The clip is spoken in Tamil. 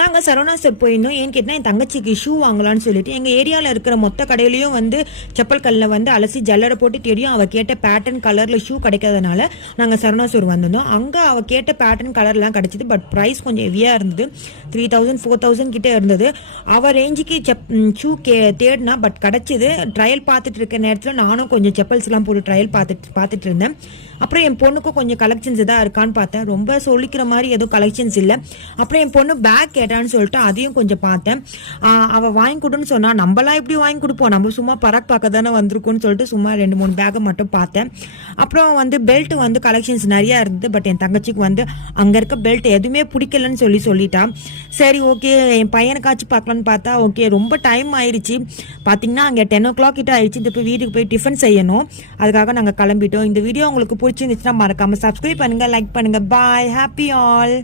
நாங்கள் சரவணா ஸ்டோர் போயிருந்தோம். ஏன்னு கேட்டால் என் தங்கச்சிக்கு ஷூ வாங்கலான்னு சொல்லிட்டு எங்கள் ஏரியாவில் இருக்கிற மொத்த கடையிலையும் வந்து செப்பல் கல்லில் வந்து அலசி ஜல்லரை போட்டு தெரியும். அவள் கேட்ட பேட்டர்ன் கலரில் ஷூ கிடைக்காதனால நாங்கள் சரவணா ஸ்டோர் வந்திருந்தோம். அங்கே அவள் கேட்ட பேட்டர்ன் கலர்லாம் கிடச்சிது. பட் ப்ரைஸ் கொஞ்சம் ஹெவியாக இருந்தது. 3000 4000 கிட்டே இருந்தது. அவள் ரேஞ்சுக்கு ஷூ தேடினா பட் கிடச்சிது. ட்ரையல் பார்த்துட்டு இருக்க நேரத்தில் நானும் கொஞ்சம் செப்பல்ஸ்லாம் போட்டு ட்ரையல் பார்த்துட்டு இருந்தேன். அப்புறம் என் பொண்ணுக்கும் கொஞ்சம் கலெக்ஷன்ஸ் எதாவது இருக்கான்னு பார்த்தேன். ரொம்ப சொல்லிக்கிற மாதிரி எதுவும் கலெக்ஷன்ஸ் இல்லை. அப்புறம் என் பொண்ணு பேக் கேட்டான்னு சொல்லிட்டு அதையும் கொஞ்சம் பார்த்தேன். அவள் வாங்கி கொடுன்னு சொன்னா, நம்மளாம் எப்படி வாங்கி கொடுப்போம், நம்ம சும்மா பராக் பார்க்க தானே வந்திருக்கோன்னு சொல்லிட்டு சும்மா 2-3 பேக்கை மட்டும் பார்த்தேன். அப்புறம் வந்து பெல்ட் வந்து கலெக்ஷன்ஸ் நிறையா இருந்தது. பட் என் தங்கச்சிக்கு வந்து அங்கே இருக்க பெல்ட் எதுவுமே பிடிக்கலன்னு சொல்லிட்டான். சரி ஓகே என் பையனுக்காச்சும் பார்க்கலான்னு பார்த்தா ஓகே ரொம்ப டைம் ஆயிடுச்சு. பார்த்தீங்கன்னா அங்கே 10 o'clock கிட்ட ஆயிடுச்சு. இப்போ வீட்டுக்கு போய் டிஃபன் செய்யணும். அதுக்காக நாங்கள் கிளம்பிட்டோம். இந்த வீடியோ உங்களுக்கு பிடிச்சிருந்துச்சுன்னா மறக்காமல் சப்ஸ்கிரைப் பண்ணுங்கள், லைக் பண்ணுங்கள். பாய், ஹாப்பி ஆல்.